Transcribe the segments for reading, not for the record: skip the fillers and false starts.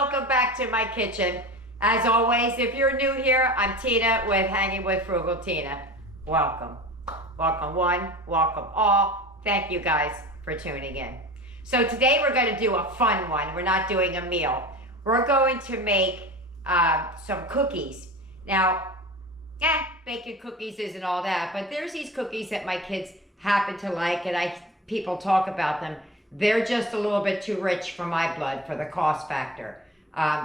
welcome back to my kitchen. As always, if you're new here, I'm Tina with Hanging with Frugal Tina. Welcome. Welcome one, welcome all. Thank you guys for tuning in. So today we're going to do a fun one. We're not doing a meal. We're going to make some cookies. Now, baking cookies isn't all that, but there's these cookies that my kids happen to like, and people talk about them. They're just a little bit too rich for my blood for the cost factor.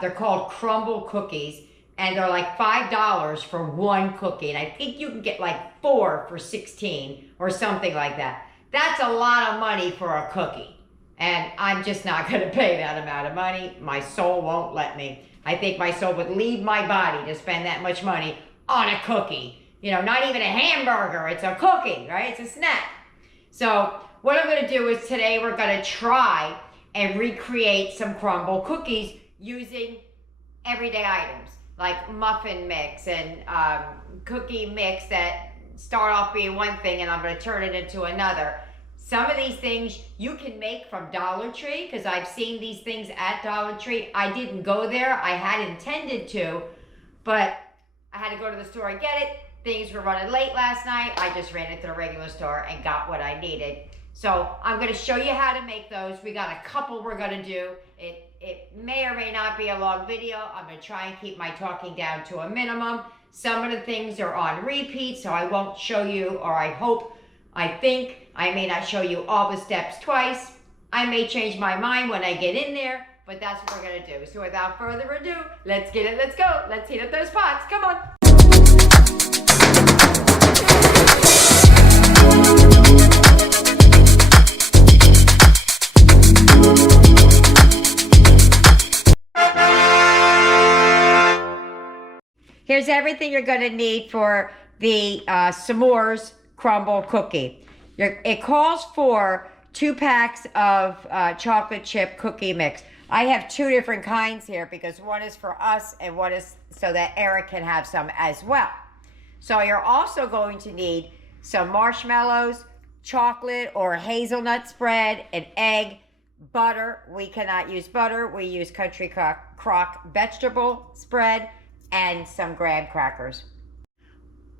They're called Crumble cookies, and they're like $5 for one cookie, and I think you can get like 4 for $16 or something like that. That's a lot of money for a cookie, and I'm just not going to pay that amount of money. My soul won't let me. I think my soul would leave my body to spend that much money on a cookie. You know, not even a hamburger, it's a cookie, right? It's a snack. So what I'm going to do is today we're going to try and recreate some Crumble cookies using everyday items like muffin mix and cookie mix that start off being one thing and I'm going to turn it into another. Some of these things you can make from Dollar Tree because I've seen these things at Dollar Tree. I didn't go there. I had intended to, but I had to go to the store and get it. Things were running late last night. I just ran into the regular store and got what I needed. So I'm going to show you how to make those. We got a couple we're going to do. It may or may not be a long video. I'm going to try and keep my talking down to a minimum. Some of the things are on repeat, so I won't show you, or I think I may not show you all the steps twice. I may change my mind when I get in there, but that's what we're going to do. So without further ado, let's get it. Let's go. Let's heat up those pots. Come on. Here's everything you're going to need for the s'mores crumble cookie. It calls for 2 packs of chocolate chip cookie mix. I have 2 different kinds here because one is for us and one is so that Eric can have some as well. So you're also going to need some marshmallows, chocolate or hazelnut spread, an egg, butter. We cannot use butter. We use Country Crock vegetable spread, and some graham crackers.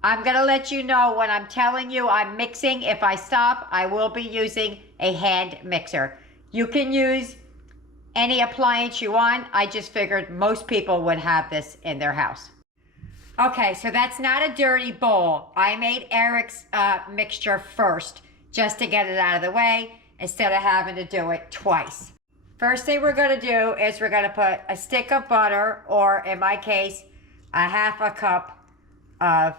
I'm going to let you know when I'm telling you I'm mixing. If I stop, I will be using a hand mixer. You can use any appliance you want. I just figured most people would have this in their house. Okay, so that's not a dirty bowl. I made Eric's mixture first just to get it out of the way instead of having to do it twice. First thing we're going to do is we're going to put a stick of butter, or in my case, a half a cup of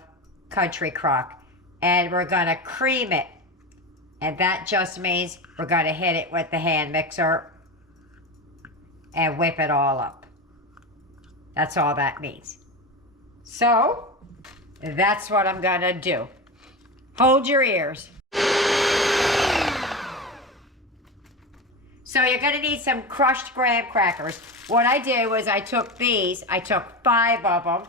Country Crock, and we're going to cream it. And that just means we're going to hit it with the hand mixer and whip it all up. That's all that means. So, that's what I'm going to do. Hold your ears. So you're going to need some crushed graham crackers. What I did was I took 5 of them,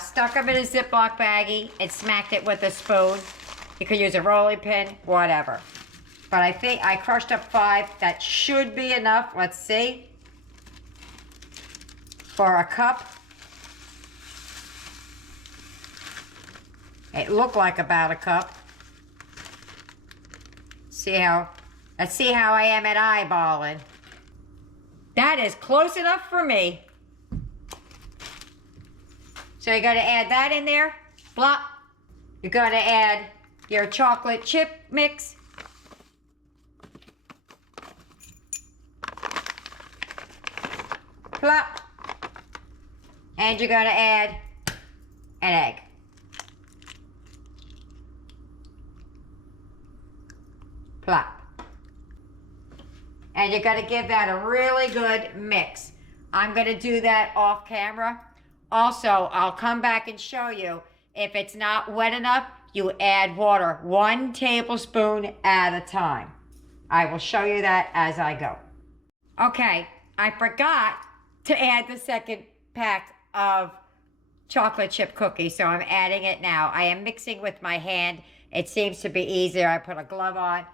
stuck them in a Ziploc baggie and smacked it with a spoon. You could use a rolling pin, whatever. But I think I crushed up 5. That should be enough. Let's see. For a cup. It looked like about a cup. Let's see how I am at eyeballing. That is close enough for me. So you're going to add that in there. Blop. You're going to add your chocolate chip mix. Plop. And you're going to add an egg. Plop. And you're going to give that a really good mix. I'm going to do that off camera. Also, I'll come back and show you. If it's not wet enough, you add water 1 tablespoon at a time. I will show you that as I go. Okay, I forgot to add the second pack of chocolate chip cookies, so I'm adding it now. I am mixing with my hand. It seems to be easier. I put a glove on.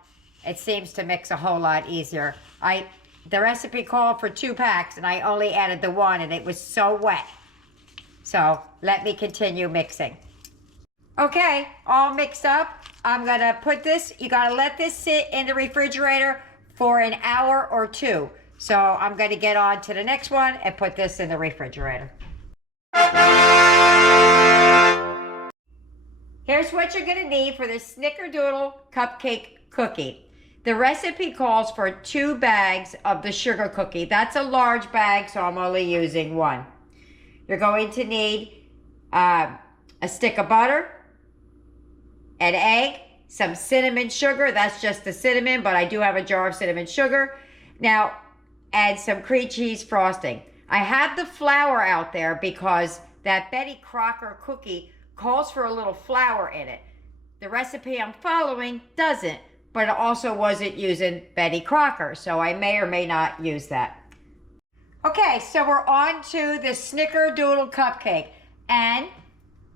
It seems to mix a whole lot easier. I the recipe called for 2 packs and I only added the 1 and it was so wet. So let me continue mixing. Okay, all mixed up. I'm gonna put this, you gotta let this sit in the refrigerator for an hour or 2. So I'm gonna get on to the next one and put this in the refrigerator. Here's what you're gonna need for the snickerdoodle cupcake cookie. The recipe calls for 2 bags of the sugar cookie. That's a large bag, so I'm only using 1. You're going to need a stick of butter, an egg, some cinnamon sugar. That's just the cinnamon, but I do have a jar of cinnamon sugar. Now, and some cream cheese frosting. I have the flour out there because that Betty Crocker cookie calls for a little flour in it. The recipe I'm following doesn't, but it also wasn't using Betty Crocker, so I may or may not use that. Okay, so we're on to the snickerdoodle cupcake, and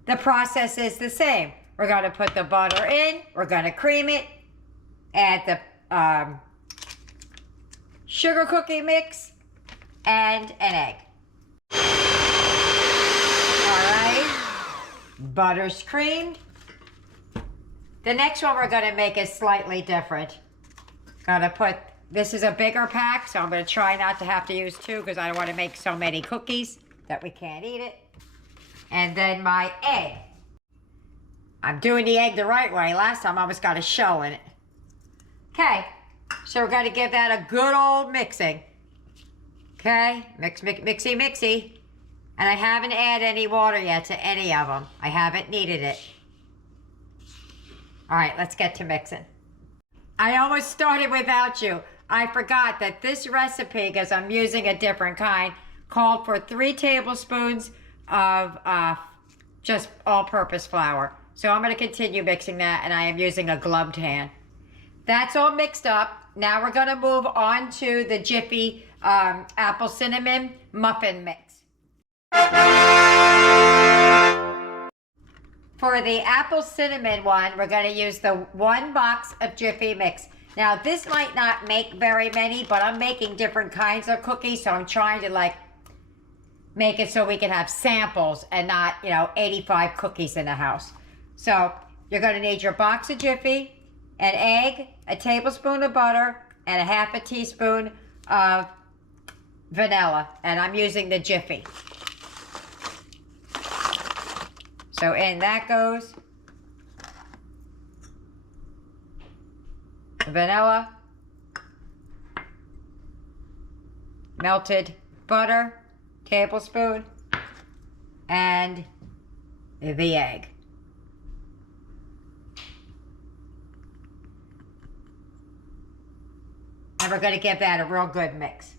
the process is the same. We're gonna put the butter in, we're gonna cream it, add the sugar cookie mix, and an egg. All right, butter's creamed. The next one we're gonna make is slightly different. This is a bigger pack, so I'm gonna try not to have to use 2 because I don't wanna make so many cookies that we can't eat it. And then my egg. I'm doing the egg the right way. Last time I almost got a shell in it. Okay, so we're gonna give that a good old mixing. Okay, mixy, mixy. And I haven't added any water yet to any of them. I haven't needed it. All right, let's get to mixing. I almost started without you. I forgot that this recipe, because I'm using a different kind, called for 3 tablespoons of just all-purpose flour. So I'm gonna continue mixing that, and I am using a gloved hand. That's all mixed up. Now we're gonna move on to the Jiffy apple cinnamon muffin mix. For the apple cinnamon one, we're gonna use the 1 box of Jiffy mix. Now this might not make very many, but I'm making different kinds of cookies, so I'm trying to make it so we can have samples and not, 85 cookies in the house. So you're gonna need your box of Jiffy, an egg, a tablespoon of butter, and a half a teaspoon of vanilla, and I'm using the Jiffy. So in that goes the vanilla, melted butter, tablespoon, and the egg. And we're going to give that a real good mix.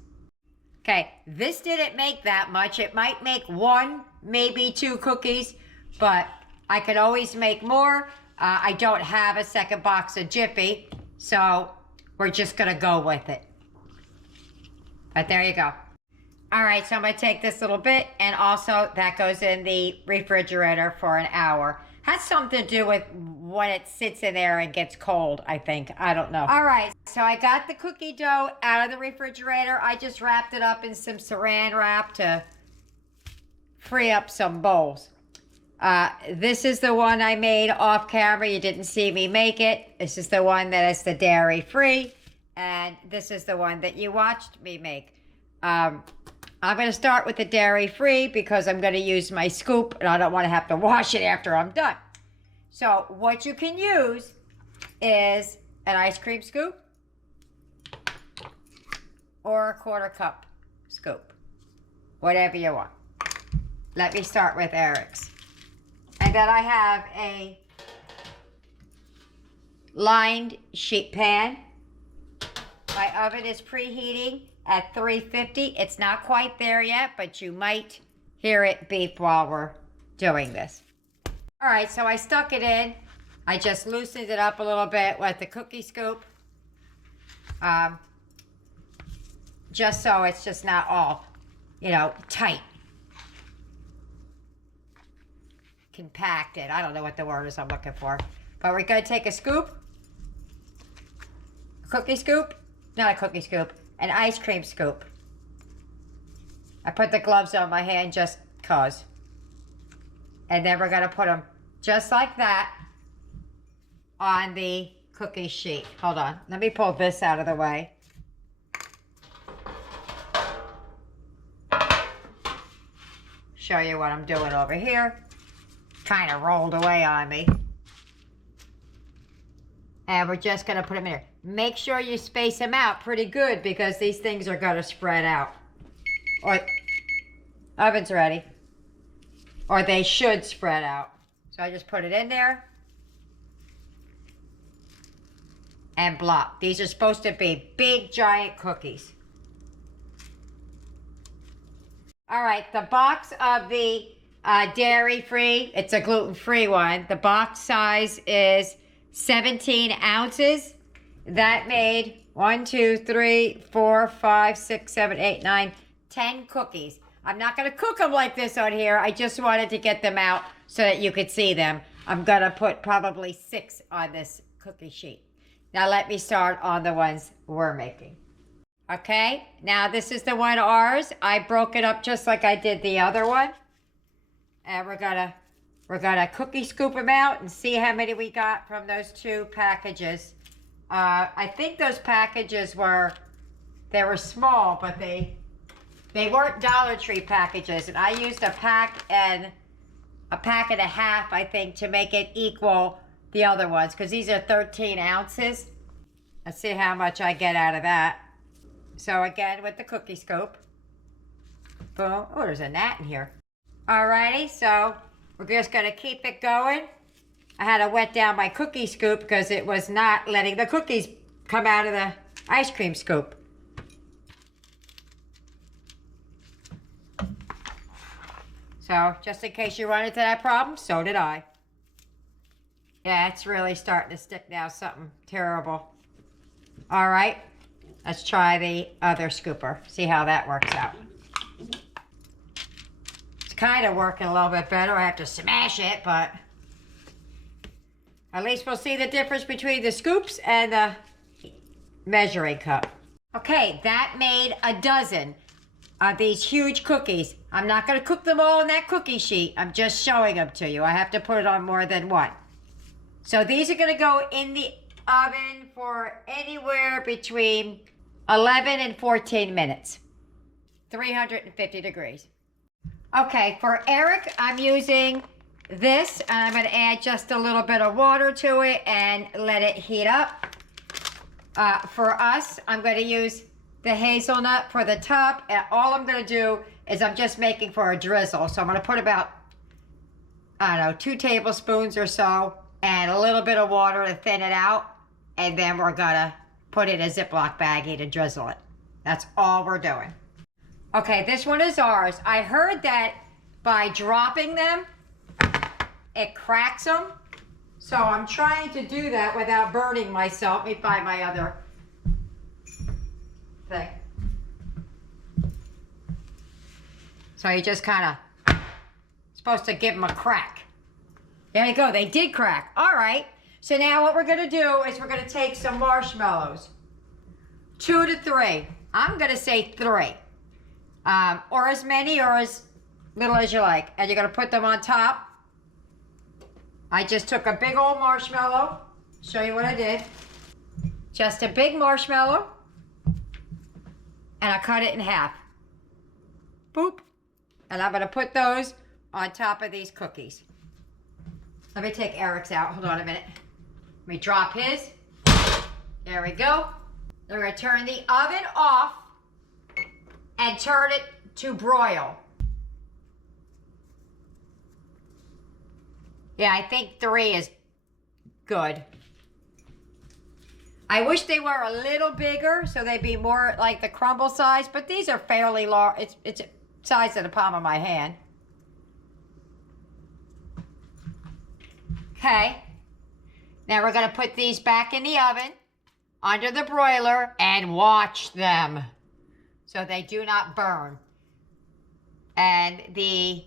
Okay, this didn't make that much. It might make 1, maybe 2 cookies, but I could always make more. I don't have a second box of Jiffy, so we're just gonna go with it. But there you go. All right, so I'm gonna take this little bit, and also that goes in the refrigerator for an hour. Has something to do with when it sits in there and gets cold, I think. I don't know. All right, so I got the cookie dough out of the refrigerator. I just wrapped it up in some saran wrap to free up some bowls. This is the one I made off camera. You didn't see me make it. This is the one that is the dairy free. And this is the one that you watched me make. I'm going to start with the dairy free because I'm going to use my scoop and I don't want to have to wash it after I'm done. So what you can use is an ice cream scoop or a 1/4 cup scoop. Whatever you want. Let me start with Eric's. And then I have a lined sheet pan. My oven is preheating at 350. It's not quite there yet, but you might hear it beep while we're doing this. All right, so I stuck it in. I just loosened it up a little bit with the cookie scoop. Just so it's just not all, tight. Compacted. I don't know what the word is I'm looking for. But we're going to take a scoop, a cookie scoop, not a cookie scoop, an ice cream scoop. I put the gloves on my hand just cause. And then we're gonna put them just like that on the cookie sheet. Hold on, let me pull this out of the way. Show you what I'm doing over here. Kind of rolled away on me. And we're just gonna put them in here. Make sure you space them out pretty good because these things are gonna spread out. Or, oven's ready. Or they should spread out. So I just put it in there. And block. These are supposed to be big, giant cookies. All right, the box of the dairy-free, it's a gluten-free one. The box size is 17 ounces. That made 1, 2, 3, 4, 5, 6, 7, 8, 9, 10 cookies. I'm not going to cook them like this on here. I just wanted to get them out so that you could see them. I'm going to put probably 6 on this cookie sheet. Now let me start on the ones we're making. Okay, now this is the one ours. I broke it up just like I did the other one. And we're gonna cookie scoop them out and see how many we got from those 2 packages. I think those packages were small, but they weren't Dollar Tree packages. And I used a pack and a half, I think, to make it equal the other ones, because these are 13 ounces. Let's see how much I get out of that. So again, with the cookie scoop. Boom. Oh, there's a gnat in here. Alrighty, so we're just gonna keep it going. I had to wet down my cookie scoop because it was not letting the cookies come out of the ice cream scoop. So just in case you run into that problem, so did I. Yeah, it's really starting to stick now, something terrible. All right, let's try the other scooper, see how that works out. It's kind of working a little bit better. I have to smash it, but at least we'll see the difference between the scoops and the measuring cup. Okay, that made a dozen of these huge cookies. I'm not going to cook them all in that cookie sheet. I'm just showing them to you. I have to put it on more than one. So these are going to go in the oven for anywhere between 11 and 14 minutes. 350 degrees. Okay, for Eric, I'm using this, and I'm going to add just a little bit of water to it and let it heat up. For us, I'm going to use the hazelnut for the top, and all I'm going to do is I'm just making for a drizzle. So I'm going to put about, I don't know, 2 tablespoons or so, and a little bit of water to thin it out, and then we're going to put it in a Ziploc baggie to drizzle it. That's all we're doing. Okay, this one is ours. I heard that by dropping them, it cracks them. So I'm trying to do that without burning myself. Let me find my other thing. So you just kind of supposed to give them a crack. There you go, they did crack. All right, so now what we're gonna do is we're gonna take some marshmallows. 2 to 3, I'm gonna say 3. Or as many or as little as you like. And you're gonna put them on top. I just took a big old marshmallow. Show you what I did. Just a big marshmallow. And I cut it in half. Boop. And I'm gonna put those on top of these cookies. Let me take Eric's out. Hold on a minute. Let me drop his. There we go. Then we're gonna turn the oven off and turn it to broil. Yeah, I think 3 is good. I wish they were a little bigger so they'd be more like the crumble size, but these are fairly large. It's the size of the palm of my hand. Okay, now we're gonna put these back in the oven under the broiler and watch them so they do not burn. And the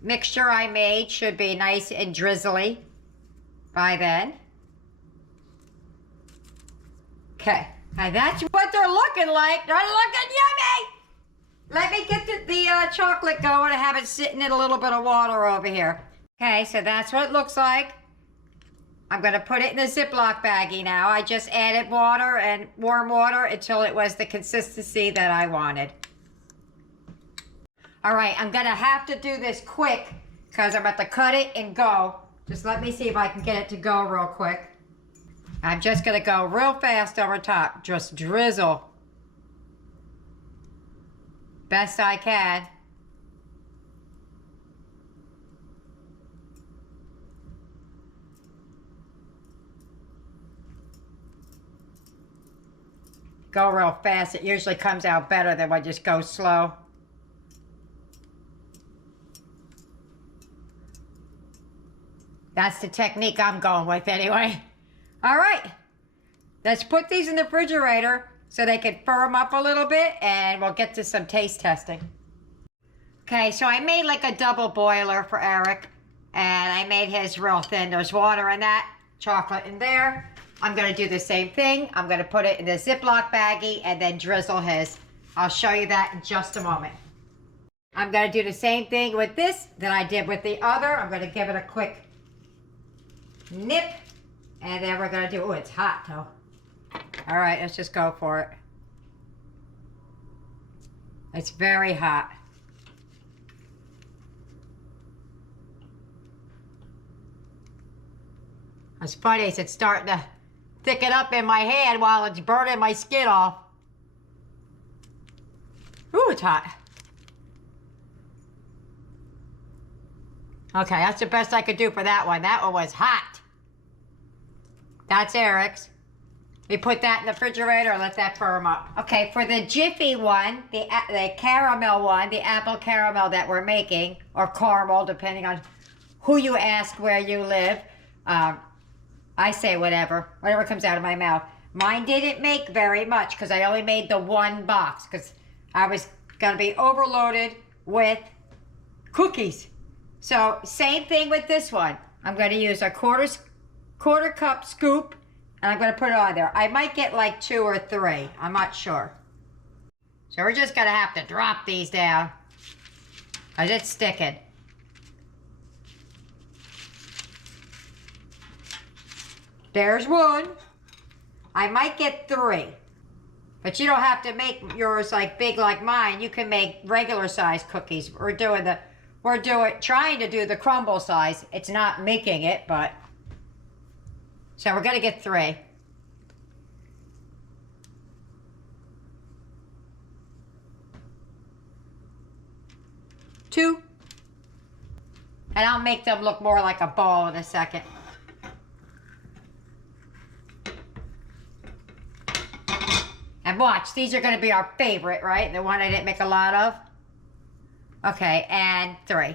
mixture I made should be nice and drizzly by then. Okay, and that's what they're looking like. They're looking yummy. Let me get the chocolate going. I have it sitting in a little bit of water over here. Okay, so that's what it looks like. I'm gonna put it in a Ziploc baggie now. I just added water and warm water until it was the consistency that I wanted. All right, I'm gonna have to do this quick because I'm about to cut it and go. Just let me see if I can get it to go real quick. I'm just gonna go real fast over top. Just drizzle. Best I can. Go real fast. It usually comes out better than when I just go slow. That's the technique I'm going with anyway. All right, let's put these in the refrigerator so they can firm up a little bit and we'll get to some taste testing. Okay, so I made like a double boiler for Eric and I made his real thin. There's water in that, chocolate in there. I'm gonna do the same thing. I'm gonna put it in the Ziploc baggie and then drizzle his. I'll show you that in just a moment. I'm gonna do the same thing with this that I did with the other. I'm gonna give it a quick nip. And then we're gonna do, oh, it's hot though. All right, let's just go for it. It's very hot. It's funny, it's starting to thicken up in my hand while it's burning my skin off. Ooh, it's hot. Okay, that's the best I could do for that one. That one was hot. That's Eric's. We put that in the refrigerator and let that firm up. Okay, for the Jiffy one, the caramel one, the apple caramel that we're making, or caramel, depending on who you ask where you live. I say whatever comes out of my mouth. Mine didn't make very much because I only made the one box because I was gonna be overloaded with cookies. So same thing with this one. I'm gonna use a quarter cup scoop and I'm gonna put it on there. I might get like 2 or 3, I'm not sure. So we're just gonna have to drop these down because it's sticking. There's one. I might get 3, but you don't have to make yours like big like mine. You can make regular size cookies. We're trying to do the crumble size. It's not making it, but so we're gonna get 3. Two. And I'll make them look more like a ball in a second. And watch, these are gonna be our favorite, right? The one I didn't make a lot of. Okay, and 3.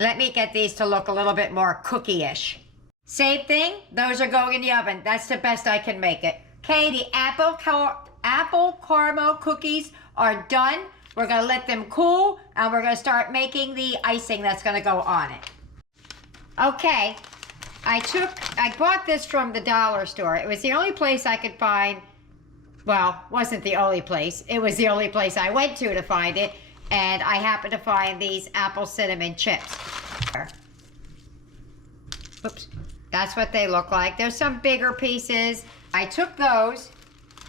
Let me get these to look a little bit more cookie-ish. Same thing, those are going in the oven. That's the best I can make it. Okay, the apple caramel cookies are done. We're gonna let them cool and we're gonna start making the icing that's gonna go on it. Okay, I bought this from the dollar store. It was the only place I could find, well, wasn't the only place. It was the only place I went to find it. And I happened to find these apple cinnamon chips. Oops. That's what they look like. There's some bigger pieces. I took those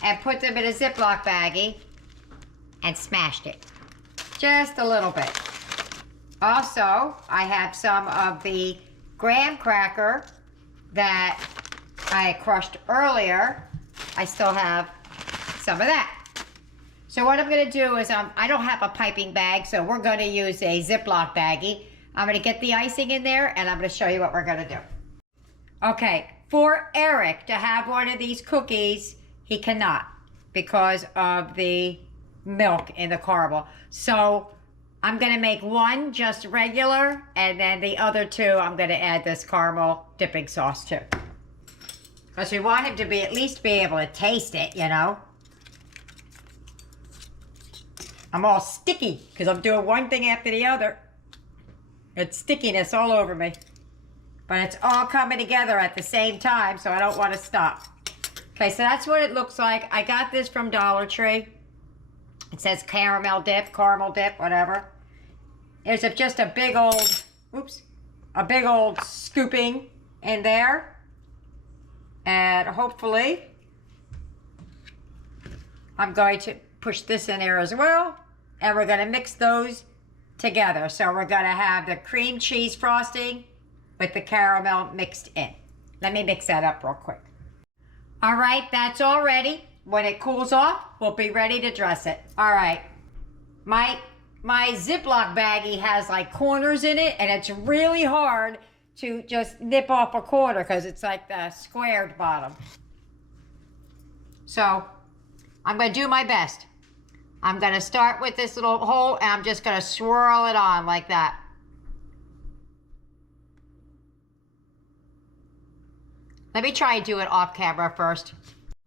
and put them in a Ziploc baggie and smashed it. Just a little bit. Also, I have some of the graham cracker that I crushed earlier. I still have some of that. So what I'm gonna do is, I don't have a piping bag, so we're gonna use a Ziploc baggie. I'm gonna get the icing in there and I'm gonna show you what we're gonna do. Okay, for Eric to have one of these cookies, he cannot because of the milk in the caramel. So I'm gonna make one just regular and then the other 2, I'm gonna add this caramel dipping sauce to. Because we want him to at least be able to taste it, you know. I'm all sticky because I'm doing one thing after the other. It's stickiness all over me. but it's all coming together at the same time, so I don't want to stop. Okay, so that's what it looks like. I got this from Dollar Tree. It says caramel dip, whatever. There's just a big old, a big old scooping in there. And hopefully, I'm going to push this in there as well. And we're going to mix those together. So we're going to have the cream cheese frosting with the caramel mixed in. Let me mix that up real quick. All right, that's all ready. When it cools off, we'll be ready to dress it. All right, my Ziploc baggie has like corners in it, and it's really hard to just nip off a corner because it's like the squared bottom. So I'm gonna do my best. I'm gonna start with this little hole, and I'm just gonna swirl it on like that. Let me try and do it off camera first.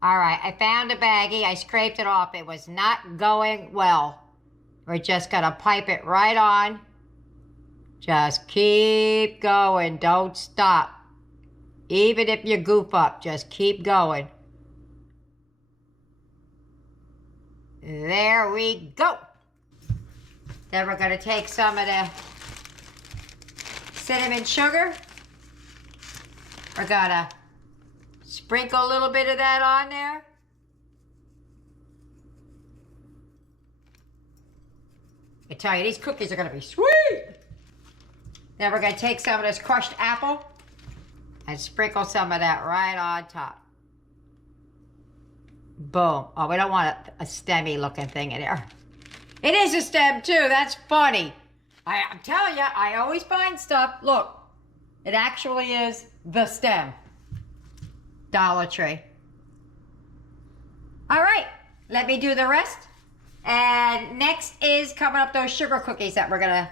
All right, I found a baggie. I scraped it off. It was not going well. We're just gonna pipe it right on. Just keep going. Don't stop. Even if you goof up, just keep going. There we go. Then we're gonna take some of the cinnamon sugar. We're gonna sprinkle a little bit of that on there. I tell you, these cookies are gonna be sweet. Then we're gonna take some of this crushed apple and sprinkle some of that right on top. Boom. Oh, we don't want a stemmy looking thing in there. It is a stem too, that's funny. I'm telling you, I always find stuff. Look, it actually is the stem. Dollar Tree. All right, let me do the rest. And next is coming up those sugar cookies that we're gonna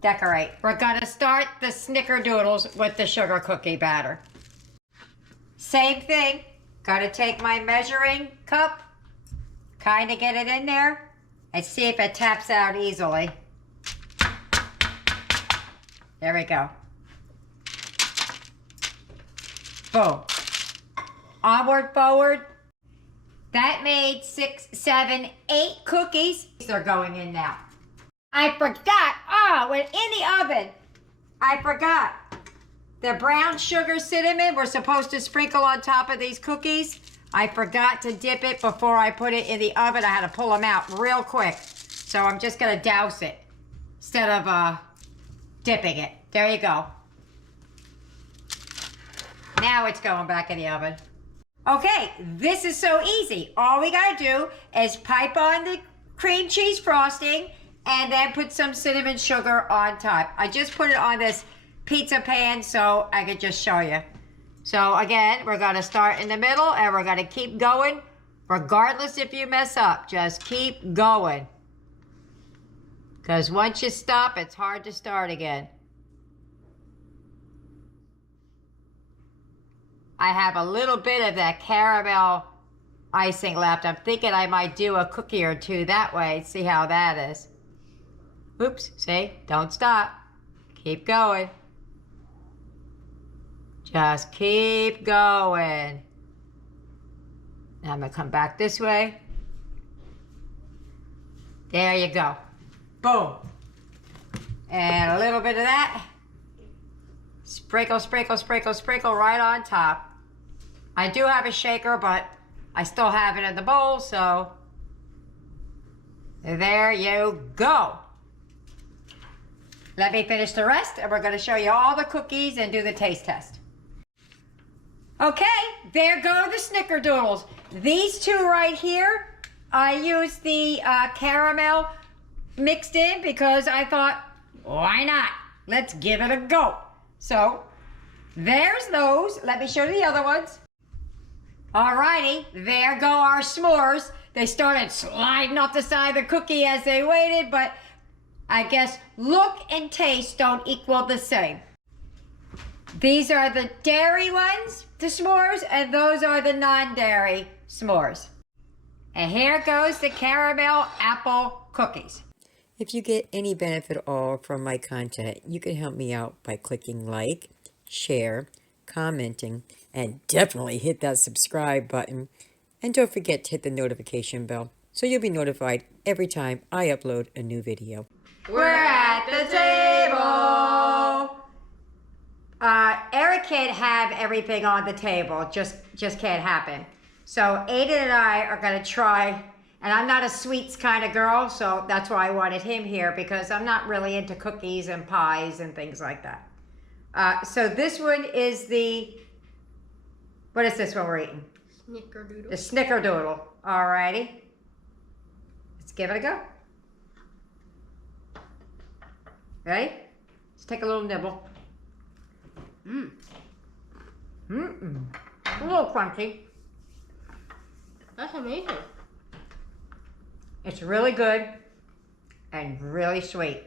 decorate. We're gonna start the snickerdoodles with the sugar cookie batter. Same thing, gotta take my measuring cup, kind of get it in there, and see if it taps out easily. There we go. Boom. Onward, forward. That made 6, 7, 8 cookies. They're going in now. I forgot, when in the oven, I forgot. The brown sugar cinnamon we're supposed to sprinkle on top of these cookies. I forgot to dip it before I put it in the oven. I had to pull them out real quick. So I'm just gonna douse it instead of dipping it. There you go. Now it's going back in the oven. Okay, this is so easy. All we gotta do is pipe on the cream cheese frosting and then put some cinnamon sugar on top. I just put it on this pizza pan so I could just show you. So again, we're gonna start in the middle and we're gonna keep going regardless if you mess up. Just keep going. Because once you stop, it's hard to start again. I have a little bit of that caramel icing left. I'm thinking I might do a cookie or two that way. See how that is. Oops, see? Don't stop. Keep going. Just keep going. Now I'm gonna come back this way. There you go. Boom. And a little bit of that. Sprinkle, sprinkle, sprinkle, sprinkle right on top. I do have a shaker, but I still have it in the bowl, so there you go. Let me finish the rest, and we're going to show you all the cookies and do the taste test. Okay, there go the snickerdoodles. These two right here, I used the caramel mixed in because I thought, why not? Let's give it a go. So, there's those. Let me show you the other ones. Alrighty, there go our s'mores. They started sliding off the side of the cookie as they waited, but I guess look and taste don't equal the same. These are the dairy ones, the s'mores, and those are the non-dairy s'mores. And here goes the caramel apple cookies. If you get any benefit at all from my content, you can help me out by clicking like share, commenting, and definitely hit that subscribe button. And don't forget to hit the notification bell so you'll be notified every time I upload a new video. We're at the table. Eric can't have everything on the table. Just can't happen. So Aiden and I are going to try, and I'm not a sweets kind of girl, so that's why I wanted him here, because I'm not really into cookies and pies and things like that. So this one is what is this one we're eating? Snickerdoodle. The snickerdoodle. Alrighty. Let's give it a go. Ready? Let's take a little nibble. A little crunchy. That's amazing. It's really good and really sweet.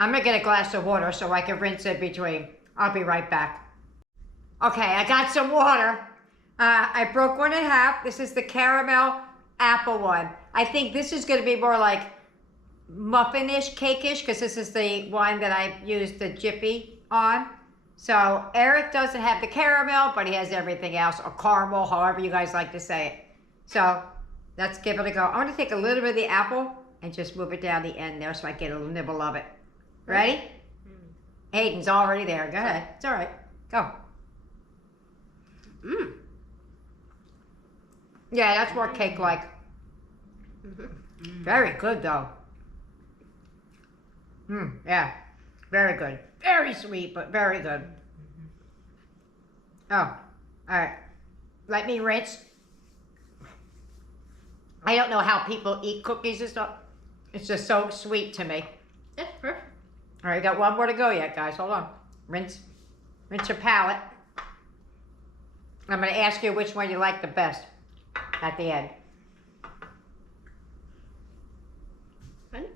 I'm gonna get a glass of water so I can rinse it between. I'll be right back. Okay, I got some water. I broke one in half. This is the caramel apple one. I think this is gonna be more like muffinish, cakeish, because this is the one that I used the Jiffy on. So Eric doesn't have the caramel, but he has everything else, or caramel, however you guys like to say it. So let's give it a go. I'm gonna take a little bit of the apple and just move it down the end there so I get a little nibble of it. Ready? Aiden's already there. Go ahead. It's all right. Go. Yeah, that's more cake-like. Very good, though. Yeah, very good. Very sweet, but very good. Oh, all right. Let me rinse. I don't know how people eat cookies and stuff. It's just so sweet to me. That's perfect. All right, got one more to go yet, guys. Hold on. Rinse your palate. I'm going to ask you which one you like the best at the end. Ready?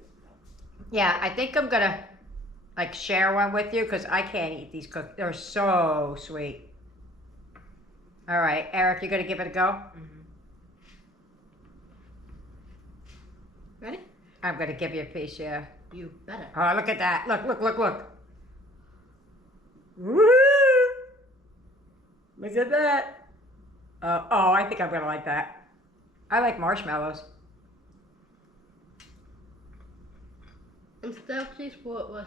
Yeah, I think I'm going to like share one with you because I can't eat these cookies. They're so sweet. All right, Eric, you going to give it a go? Ready? I'm going to give you a piece, yeah. You better. Oh, look at that. Look. Woo! Look at that. Oh, I think I'm going to like that. I like marshmallows. Instead of cheese pull, it was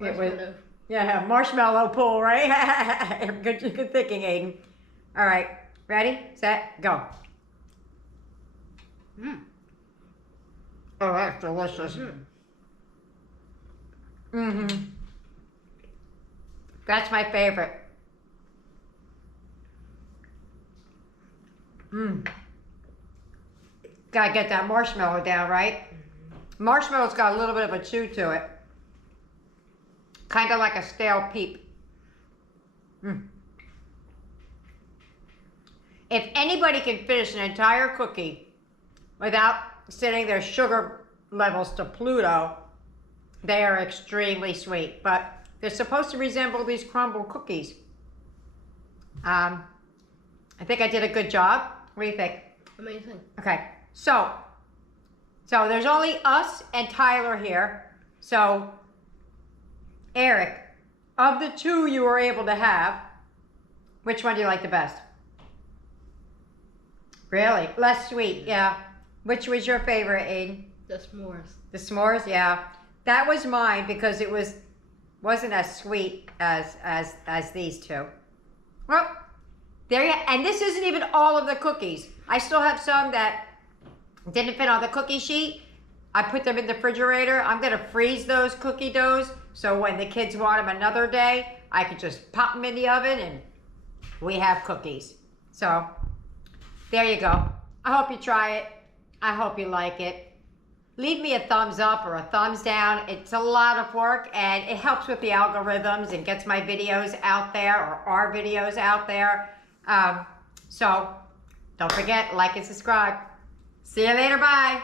It was- marshmallow. Yeah, marshmallow pull, right? Good thinking, Aiden. All right, ready, set, go. Oh, that's delicious. That's my favorite. Gotta get that marshmallow down, right? Marshmallow's got a little bit of a chew to it. Kind of like a stale peep. If anybody can finish an entire cookie without setting their sugar levels to Pluto, they are extremely sweet. But they're supposed to resemble these Crumble cookies. I think I did a good job. What do you think? Amazing. Okay, so there's only us and Tyler here. So, Eric, of the two you were able to have, which one do you like the best? Really? Less sweet, yeah. Which was your favorite, Aiden? The s'mores. The s'mores, yeah. That was mine because it wasn't as sweet as these two. Well, there you, and this isn't even all of the cookies. I still have some that didn't fit on the cookie sheet. I put them in the refrigerator. I'm gonna freeze those cookie doughs so when the kids want them another day, I can just pop them in the oven and we have cookies. So there you go. I hope you try it. I hope you like it. Leave me a thumbs up or a thumbs down. It's a lot of work and it helps with the algorithms and gets my videos out there, or our videos out there. So don't forget, like and subscribe. See you later, bye.